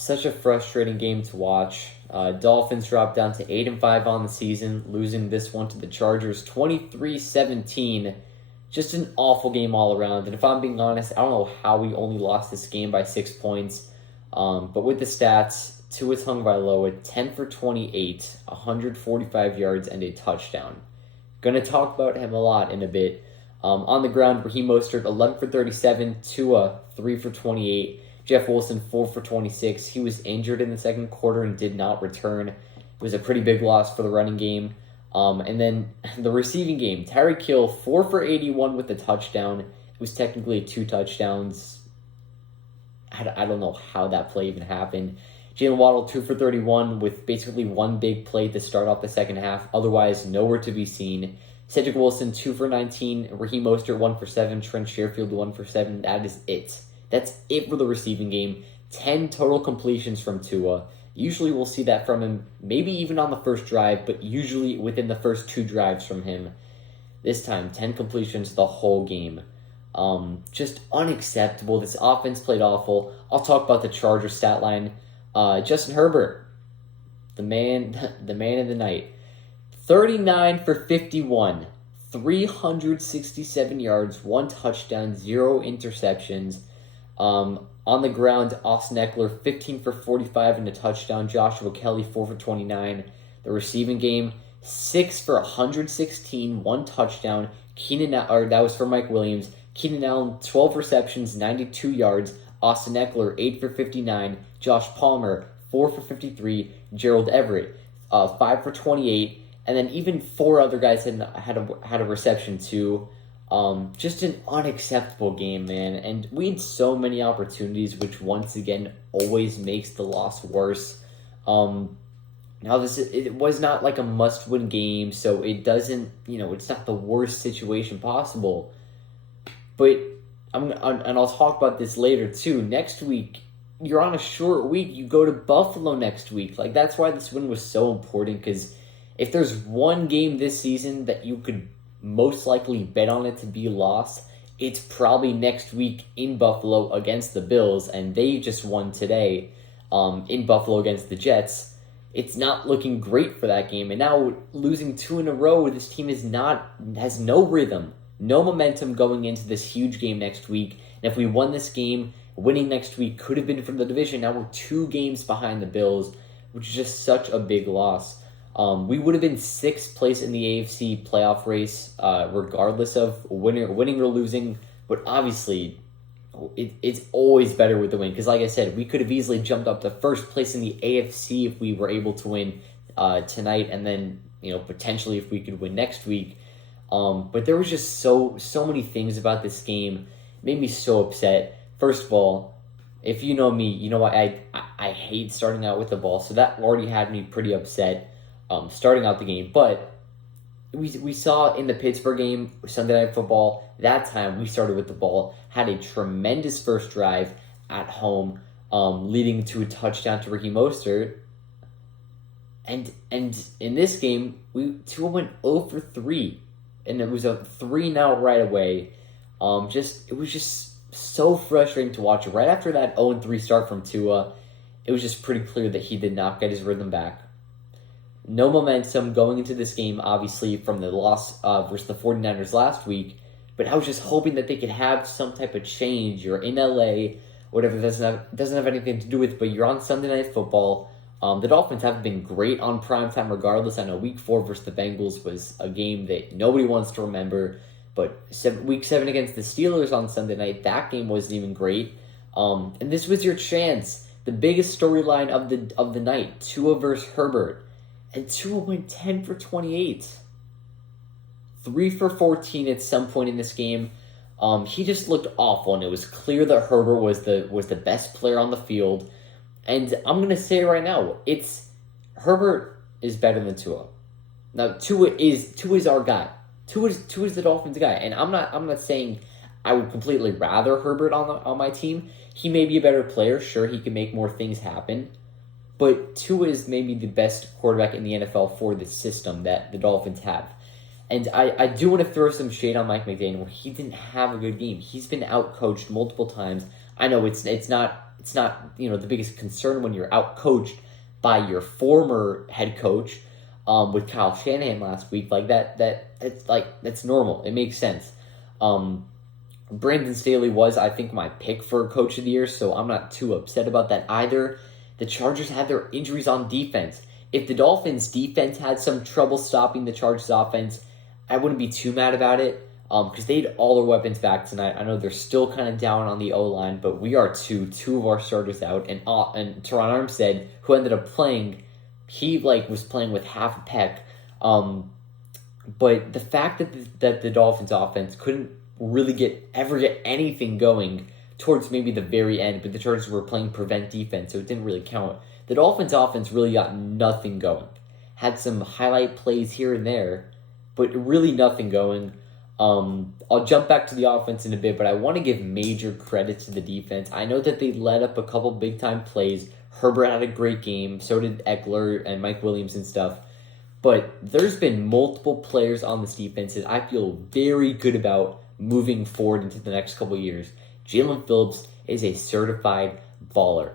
Such a frustrating game to watch. Dolphins dropped down to 8-5 on the season, losing this one to the Chargers 23-17. Just an awful game all around. And if I'm being honest, I don't know how we only lost this game by 6 points. But with the stats, Tua Tagovailoa, 10 for 28, 145 yards, and a touchdown. Going to talk about him a lot in a bit. On the ground, Raheem Mostert, 11 for 37, Tua, 3 for 28, Jeff Wilson, 4 for 26. He was injured in the second quarter and did not return. It was a pretty big loss for the running game. And then the receiving game, Tyreek Hill, 4 for 81 with a touchdown. It was technically 2 touchdowns. I don't know how that play even happened. Jalen Waddle, 2 for 31 with basically one big play to start off the second half. Otherwise, nowhere to be seen. Cedric Wilson, 2 for 19. Raheem Mostert, 1 for 7. Trent Sherfield, 1 for 7. That is it. That's it for the receiving game. 10 total completions from Tua. Usually we'll see that from him, maybe even on the first drive, but usually within the first 2 drives from him. This time, 10 completions the whole game. Just unacceptable. This offense played awful. I'll talk about the Chargers stat line. Justin Herbert, the man of the night. 39 for 51, 367 yards, 1 touchdown, 0 interceptions. On the ground, Austin Eckler, 15 for 45 and a touchdown. Joshua Kelly, 4 for 29. The receiving game, 6 for 116, 1 touchdown. That was for Mike Williams. Keenan Allen, 12 receptions, 92 yards. Austin Eckler, 8 for 59. Josh Palmer, 4 for 53. Gerald Everett, 5 for 28. And then even 4 other guys had a reception too. Just an unacceptable game, man. And we had so many opportunities, which once again always makes the loss worse. Now it was not like a must-win game, so it doesn't, it's not the worst situation possible. But I'll talk about this later too. Next week, you're on a short week. You go to Buffalo next week. Like, that's why this win was so important, because if there's one game this season that you could most likely bet on it to be lost, it's probably next week in Buffalo against the Bills, and they just won today in Buffalo against the Jets. It's not looking great for that game, and now losing 2 in a row, this team has no rhythm, no momentum going into this huge game next week. And if we won this game, winning next week could have been for the division. Now we're 2 games behind the Bills, which is just such a big loss. We would have been 6th place in the AFC playoff race, regardless of winning or losing. But obviously, it's always better with the win. Because like I said, we could have easily jumped up to 1st place in the AFC if we were able to win tonight. And then, potentially if we could win next week. But there was just so many things about this game. It made me so upset. First of all, if you know me, you know I hate starting out with the ball. So that already had me pretty upset. Starting out the game, but we saw in the Pittsburgh game, Sunday Night Football, that time we started with the ball, had a tremendous first drive at home, leading to a touchdown to Raheem Mostert, and in this game, Tua went 0 for 3, and it was a 3-and-out right away. It was just so frustrating to watch. Right after that 0-3 start from Tua, it was just pretty clear that he did not get his rhythm back. No momentum going into this game, obviously, from the loss versus the 49ers last week. But I was just hoping that they could have some type of change. You're in LA, whatever, doesn't have anything to do with, but you're on Sunday Night Football. The Dolphins have been great on primetime regardless. I know Week 4 versus the Bengals was a game that nobody wants to remember. But Week 7 against the Steelers on Sunday night, that game wasn't even great. And this was your chance. The biggest storyline of the night, Tua versus Herbert. And Tua went 10 for 28. 3 for 14 at some point in this game. He just looked awful, and it was clear that Herbert was the best player on the field. And I'm going to say it right now, Herbert is better than Tua. Now, Tua is our guy. Tua is the Dolphins guy. And I'm not saying I would completely rather Herbert on my team. He may be a better player. Sure, he can make more things happen. But Tua is maybe the best quarterback in the NFL for the system that the Dolphins have. And I do want to throw some shade on Mike McDaniel. He didn't have a good game. He's been outcoached multiple times. I know it's not the biggest concern when you're out coached by your former head coach with Kyle Shanahan last week. Like that's normal. It makes sense. Brandon Staley was, I think, my pick for Coach of the Year, so I'm not too upset about that either. The Chargers had their injuries on defense. If the Dolphins' defense had some trouble stopping the Chargers' offense, I wouldn't be too mad about it because they had all their weapons back tonight. I know they're still kind of down on the O-line, but we are two of our starters out. And Teron Armstead, who ended up playing, he was playing with half a peck. But the fact that the Dolphins' offense couldn't really ever get anything going towards maybe the very end, but the Chargers were playing prevent defense, so it didn't really count. The Dolphins' offense really got nothing going. Had some highlight plays here and there, but really nothing going. I'll jump back to the offense in a bit, but I want to give major credit to the defense. I know that they let up a couple big-time plays. Herbert had a great game, so did Eckler and Mike Williams and stuff. But there's been multiple players on this defense that I feel very good about moving forward into the next couple of years. Jalen Phillips is a certified baller.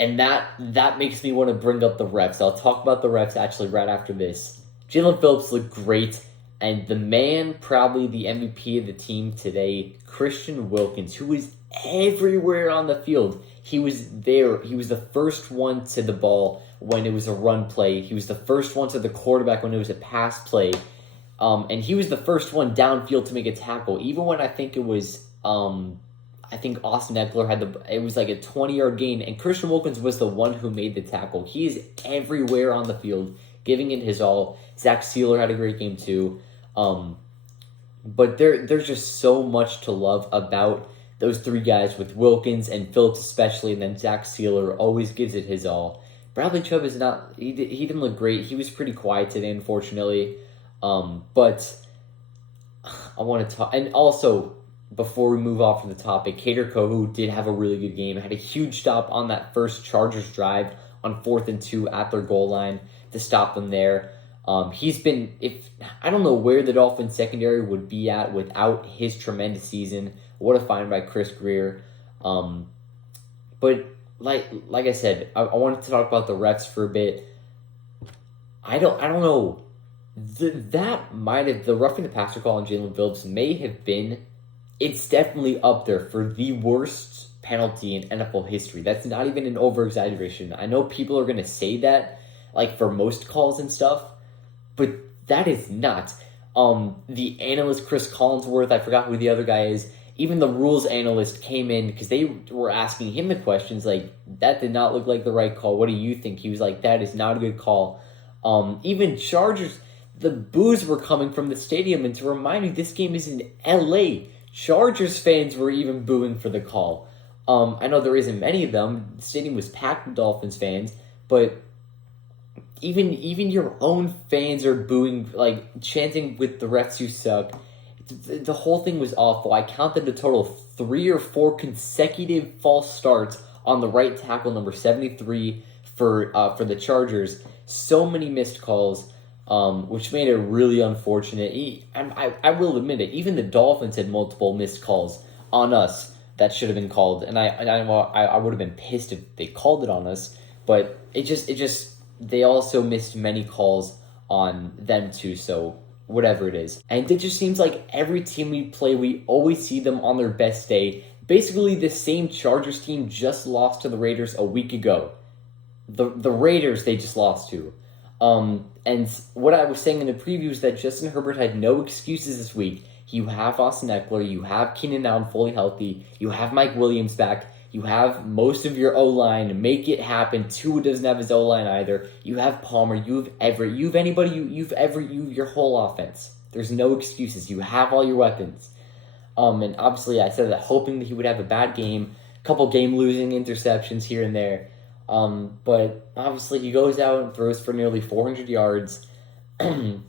And that makes me want to bring up the refs. I'll talk about the refs actually right after this. Jalen Phillips looked great. And the man, probably the MVP of the team today, Christian Wilkins, who was everywhere on the field. He was there. He was the first one to the ball when it was a run play. He was the first one to the quarterback when it was a pass play. And he was the first one downfield to make a tackle. Even when I think it was, I think Austin Eckler it was like a 20-yard gain, and Christian Wilkins was the one who made the tackle. He is everywhere on the field, giving it his all. Zach Sealer had a great game too. But there's just so much to love about those three guys, with Wilkins and Phillips especially, and then Zach Sealer always gives it his all. Bradley Chubb is not, he didn't look great. He was pretty quiet today, unfortunately. But I want to talk, and also, before we move off of the topic, Kader Kohou did have a really good game. Had a huge stop on that first Chargers drive on 4th and 2 at their goal line to stop them there. I don't know where the Dolphins secondary would be at without his tremendous season. What a find by Chris Greer. But like I said, I wanted to talk about the refs for a bit. I don't know. The roughing the passer call on Jalen Phillips may have been, it's definitely up there for the worst penalty in NFL history. That's not even an over-exaggeration. I know people are going to say that, for most calls and stuff, but that is not. The analyst, Chris Collinsworth, I forgot who the other guy is, even the rules analyst came in because they were asking him the questions that did not look like the right call. What do you think? He was like, that is not a good call. Even Chargers, the boos were coming from the stadium. And to remind you, this game is in LA. Chargers fans were even booing for the call. I know there isn't many of them. The stadium was packed with Dolphins fans, but even your own fans are booing, chanting with the refs who suck. The whole thing was awful. I counted a total of 3 or 4 consecutive false starts on the right tackle, number 73, for the Chargers. So many missed calls, which made it really unfortunate. I will admit it. Even the Dolphins had multiple missed calls on us that should have been called, and I would have been pissed if they called it on us. But they also missed many calls on them too. So whatever it is. And it just seems like every team we play, we always see them on their best day. Basically, the same Chargers team just lost to the Raiders a week ago. The Raiders they just lost to. And what I was saying in the preview is that Justin Herbert had no excuses this week. You have Austin Eckler, you have Keenan Allen fully healthy, you have Mike Williams back, you have most of your O-line. Make it happen. Tua doesn't have his O-line either. You have Palmer. You have Everett. You have anybody. Your whole offense. There's no excuses. You have all your weapons. And obviously, I said that hoping that he would have a bad game, a couple game-losing interceptions here and there. But obviously, he goes out and throws for nearly 400 yards. And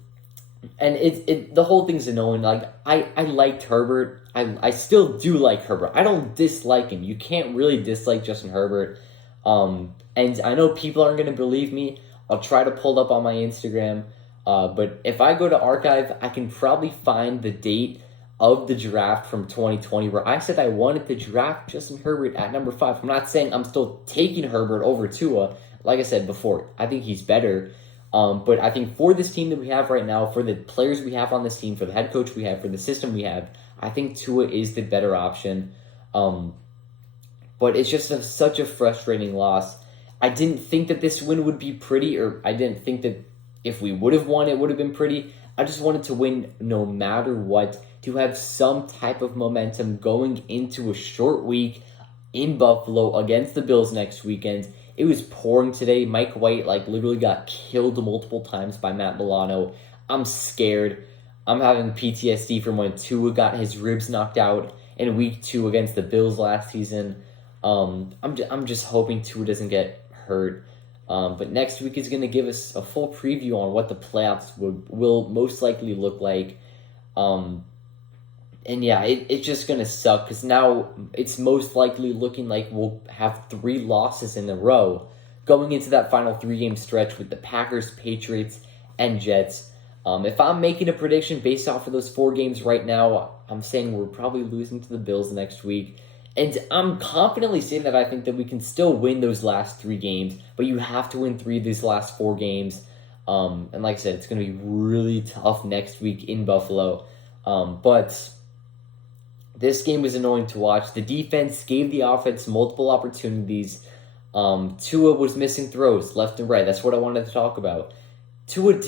the whole thing's annoying. I liked Herbert. I still do like Herbert. I don't dislike him. You can't really dislike Justin Herbert. And I know people aren't going to believe me. I'll try to pull it up on my Instagram. But if I go to archive, I can probably find the date of the draft from 2020, where I said I wanted to draft Justin Herbert at number 5. I'm not saying I'm still taking Herbert over Tua. Like I said before, I think he's better. But I think for this team that we have right now, for the players we have on this team, for the head coach we have, for the system we have, I think Tua is the better option. But it's just such a frustrating loss. I didn't think that this win would be pretty, or I didn't think that if we would have won, it would have been pretty. I just wanted to win no matter what, to have some type of momentum going into a short week in Buffalo against the Bills next weekend. It was pouring today. Mike White literally got killed multiple times by Matt Milano. I'm scared. I'm having PTSD from when Tua got his ribs knocked out in week 2 against the Bills last season. I'm just hoping Tua doesn't get hurt. But next week is going to give us a full preview on what the playoffs will most likely look like. And yeah, it's just going to suck because now it's most likely looking like we'll have 3 losses in a row going into that final 3-game stretch with the Packers, Patriots, and Jets. If I'm making a prediction based off of those 4 games right now, I'm saying we're probably losing to the Bills next week. And I'm confidently saying that I think that we can still win those last 3 games, but you have to win 3 of these last 4 games. And like I said, it's going to be really tough next week in Buffalo. But this game was annoying to watch. The defense gave the offense multiple opportunities. Tua was missing throws left and right. That's what I wanted to talk about. Tua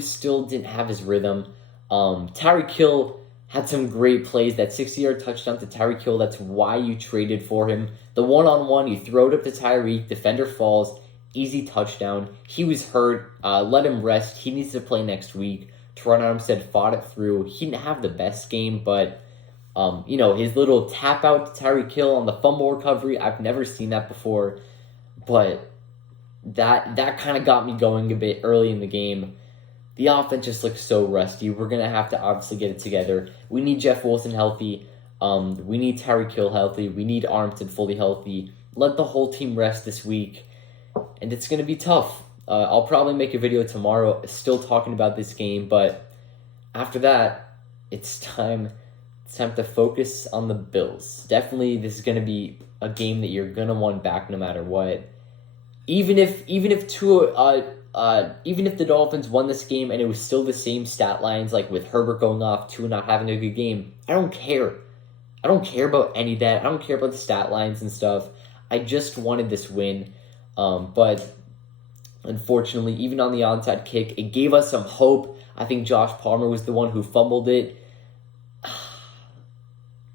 still didn't have his rhythm. Tyreek Hill had some great plays. That 60-yard touchdown to Tyreek Hill, that's why you traded for him. The one-on-one, you throw it up to Tyreek, defender falls, easy touchdown. He was hurt. Let him rest. He needs to play next week. Teron Armstead fought it through. He didn't have the best game, but his little tap out to Tyreek Hill on the fumble recovery, I've never seen that before. But that kind of got me going a bit early in the game. The offense just looks so rusty. We're going to have to obviously get it together. We need Jeff Wilson healthy. We need Tyreek Hill healthy. We need Armstead fully healthy. Let the whole team rest this week. And it's going to be tough. I'll probably make a video tomorrow still talking about this game. But after that, it's time to focus on the Bills. Definitely, this is going to be a game that you're going to want back no matter what. Even if the Dolphins won this game and it was still the same stat lines, like with Herbert going off, Tua not having a good game, I don't care. I don't care about any of that. I don't care about the stat lines and stuff. I just wanted this win. But unfortunately, even on the onside kick, it gave us some hope. I think Josh Palmer was the one who fumbled it.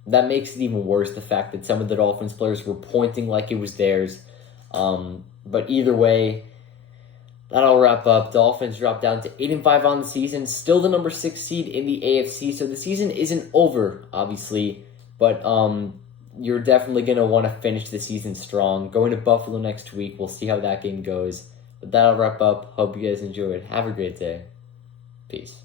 That makes it even worse, the fact that some of the Dolphins players were pointing like it was theirs. But either way, that'll wrap up. Dolphins drop down to 8-5 on the season. Still the number 6 seed in the AFC. So the season isn't over, obviously. But you're definitely going to want to finish the season strong. Going to Buffalo next week. We'll see how that game goes. But that'll wrap up. Hope you guys enjoyed. Have a great day. Peace.